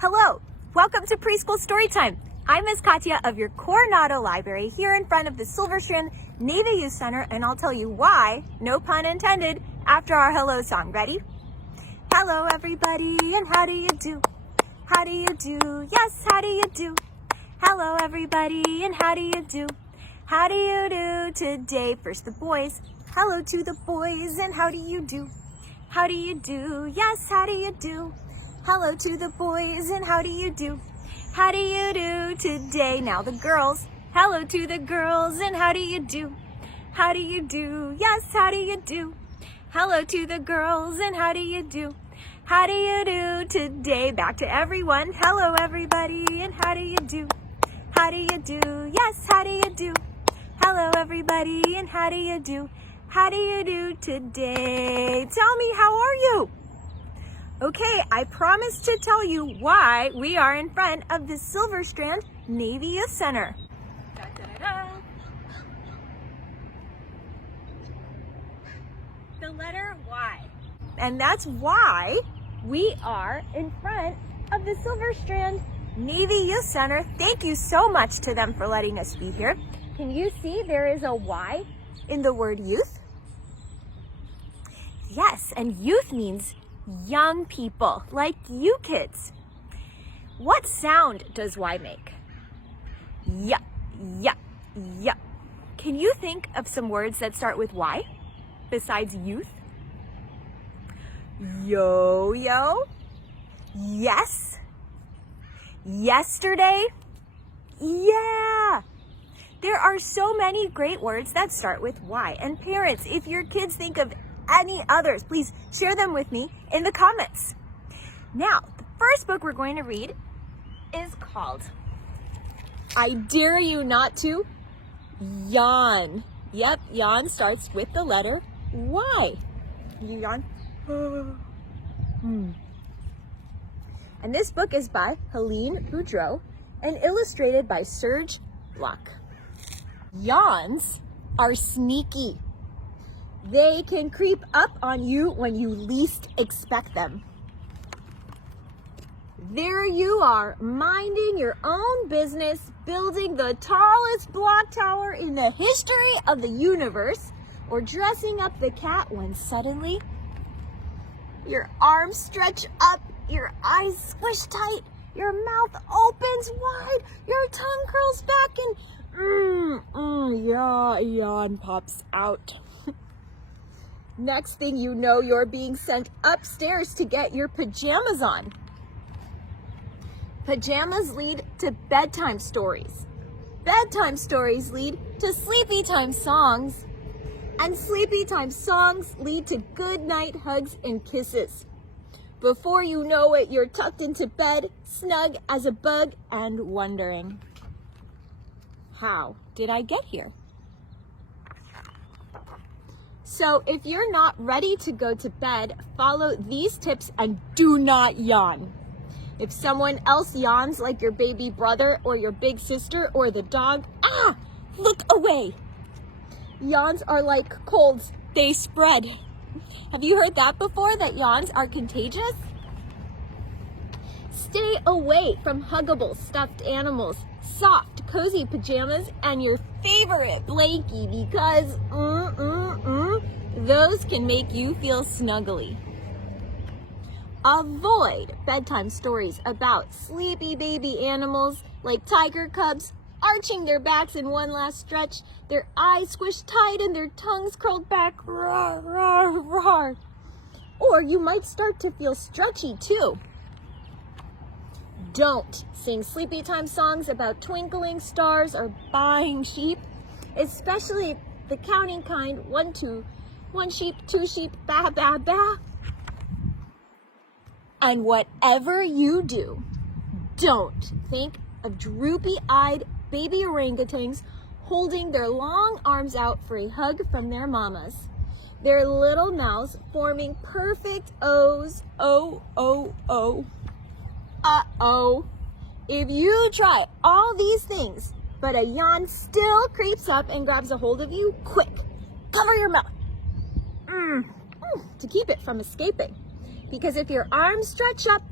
Hello, welcome to Preschool Storytime. I'm Ms. Katya of your Coronado Library here in front of the Strand Navy Youth Center, and I'll tell you why, no pun intended, after our hello song. Ready? Hello everybody, and how do you do? How do you do? Yes, how do you do? Hello everybody, and how do you do? How do you do today? First the boys. Hello to the boys, and how do you do? How do you do? Yes, how do you do? Hello to the boys, and how do you do? How do you do today? Now the girls. Hello to the girls, and how do you do? How do you do? Yes, how do you do? Hello to the girls, and how do you do? How do you do today? Back to everyone. Hello everybody, and how do you do? How do you do? Yes, how do you do? Hello everybody, and how do you do? How do you do today? Tell me, how are you? Okay, I promised to tell you why we are in front of the Strand Navy Youth Center. Da, da, da, da. The letter Y. And that's why we are in front of the Strand Navy Youth Center. Thank you so much to them for letting us be here. Can you see there is a Y in the word youth? Yes, and youth means young people, like you kids. What sound does Y make? Yeah, yeah, yeah. Can you think of some words that start with Y besides youth? Yo-yo, yes, yesterday, yeah. There are so many great words that start with Y. And parents, if your kids think of any others, please share them with me in the comments. Now, the first book we're going to read is called I Dare You Not To Yawn. Yep, yawn starts with the letter Y. You yawn? And this book is by Helene Boudreau and illustrated by Serge Bloch. Yawns are sneaky. They can creep up on you when you least expect them. There you are, minding your own business, building the tallest block tower in the history of the universe, or dressing up the cat when suddenly your arms stretch up, your eyes squish tight, your mouth opens wide, your tongue curls back, and yawn pops out. Next thing you know, you're being sent upstairs to get your pajamas on. Pajamas lead to bedtime stories. Bedtime stories lead to sleepy time songs. And sleepy time songs lead to good night hugs and kisses. Before you know it, you're tucked into bed, snug as a bug, and wondering, how did I get here? So if you're not ready to go to bed, follow these tips and do not yawn. If someone else yawns, like your baby brother or your big sister or the dog, look away. Yawns are like colds, they spread. Have you heard that before, that yawns are contagious? Stay away from huggable stuffed animals, soft, cozy pajamas, and your favorite blankie because those can make you feel snuggly. Avoid bedtime stories about sleepy baby animals like tiger cubs arching their backs in one last stretch, their eyes squished tight and their tongues curled back. Roar, roar, roar. Or you might start to feel stretchy too. Don't sing sleepy time songs about twinkling stars or buying sheep, especially the counting kind, 1, 2, 1 sheep, 2 sheep, ba, ba, ba. And whatever you do, don't think of droopy-eyed baby orangutans holding their long arms out for a hug from their mamas. Their little mouths forming perfect O's, oh, oh, oh. Uh-oh. If you try all these things, but a yawn still creeps up and grabs a hold of you, quick, cover your mouth to keep it from escaping. Because if your arms stretch up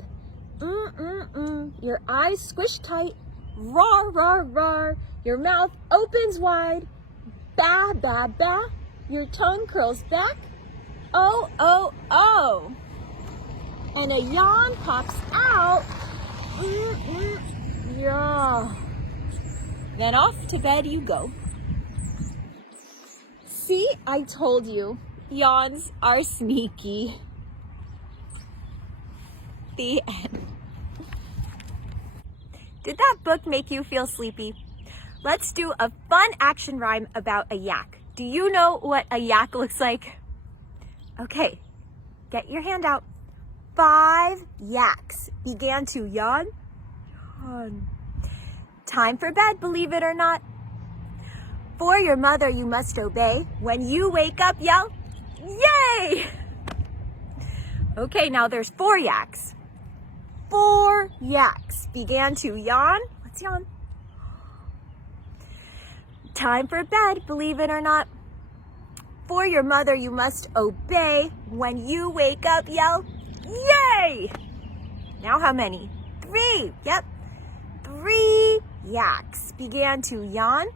Your eyes squish tight. Roar, roar, roar. Your mouth opens wide. Ba, ba, ba. Your tongue curls back. Oh, oh, oh. And a yawn pops out. Yeah. Then off to bed you go. See, I told you, yawns are sneaky. The end. Did that book make you feel sleepy? Let's do a fun action rhyme about a yak. Do you know what a yak looks like? Okay, get your hand out. 5 yaks began to yawn. Time for bed, believe it or not. For your mother you must obey. When you wake up, yell, yay! Okay, now there's 4 yaks. 4 yaks began to yawn. Let's yawn. Time for bed, believe it or not. For your mother you must obey. When you wake up, yell, yay! Now how many? 3. Yep. 3 yaks began to yawn.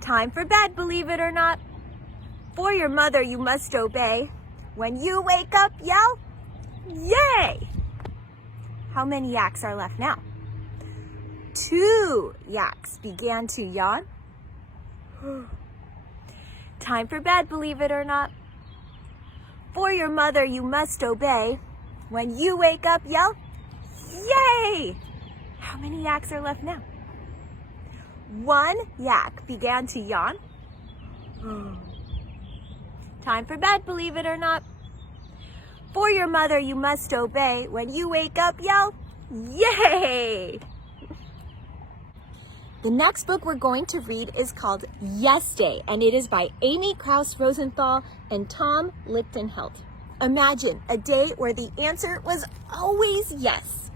Time for bed, believe it or not. For your mother you must obey. When you wake up, yell, yay! How many yaks are left now? 2 yaks began to yawn. Time for bed, believe it or not. For your mother you must obey. When you wake up, yell, yay! How many yaks are left now? 1 yak began to yawn. Time for bed, believe it or not. For your mother you must obey. When you wake up, yell, yay! The next book we're going to read is called Yes Day, and it is by Amy Krauss Rosenthal and Tom Lichtenheld. Imagine a day where the answer was always yes.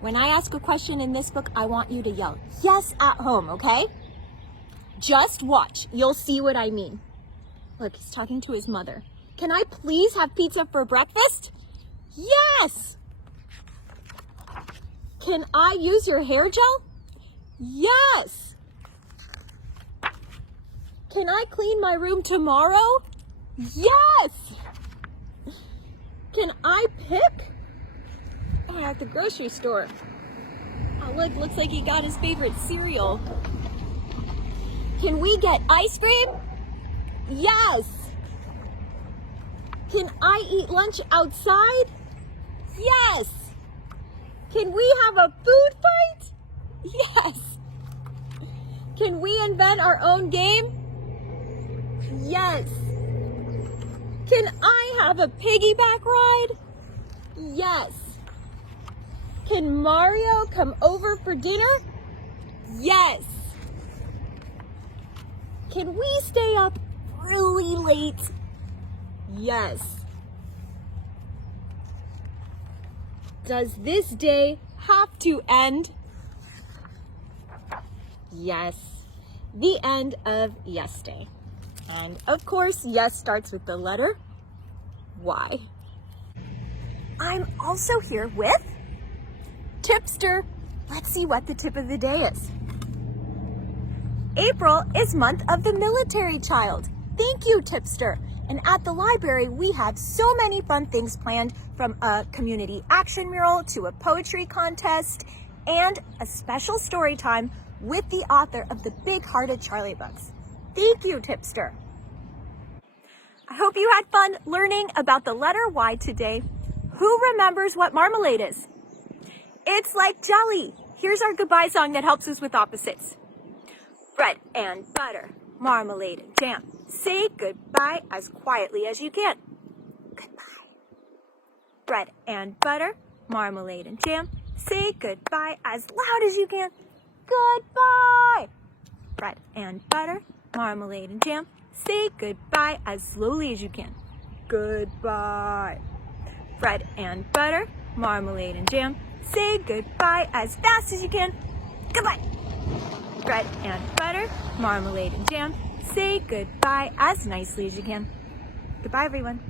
When I ask a question in this book, I want you to yell, yes, at home, okay? Just watch. You'll see what I mean. Look, he's talking to his mother. Can I please have pizza for breakfast? Yes! Can I use your hair gel? Yes! Can I clean my room tomorrow? Yes! Can I pick? Oh, at the grocery store. Oh, look, looks like he got his favorite cereal. Can we get ice cream? Yes! Can I eat lunch outside? Yes! Can we have a food fight? Yes! Can we invent our own game? Yes! Can I have a piggyback ride? Yes! Can Mario come over for dinner? Yes! Can we stay up really late? Yes. Does this day have to end? Yes. The end of Yes Day. And of course, yes starts with the letter Y. I'm also here with Tipster. Let's see what the tip of the day is. April is month of the military child. Thank you, Tipster. And at the library, we have so many fun things planned, from a community action mural to a poetry contest and a special story time with the author of the Big-Hearted Charlie books. Thank you, Tipster. I hope you had fun learning about the letter Y today. Who remembers what marmalade is? It's like jelly. Here's our goodbye song that helps us with opposites. Bread and butter, marmalade and jam. Say goodbye as quietly as you can. Goodbye. Bread and butter, marmalade and jam. Say goodbye as loud as you can. Goodbye. Bread and butter, marmalade and jam. Say goodbye as slowly as you can. Goodbye. Bread and butter, marmalade and jam. Say goodbye as fast as you can. Goodbye. Bread and butter, marmalade and jam. Say goodbye as nicely as you can. Goodbye, everyone.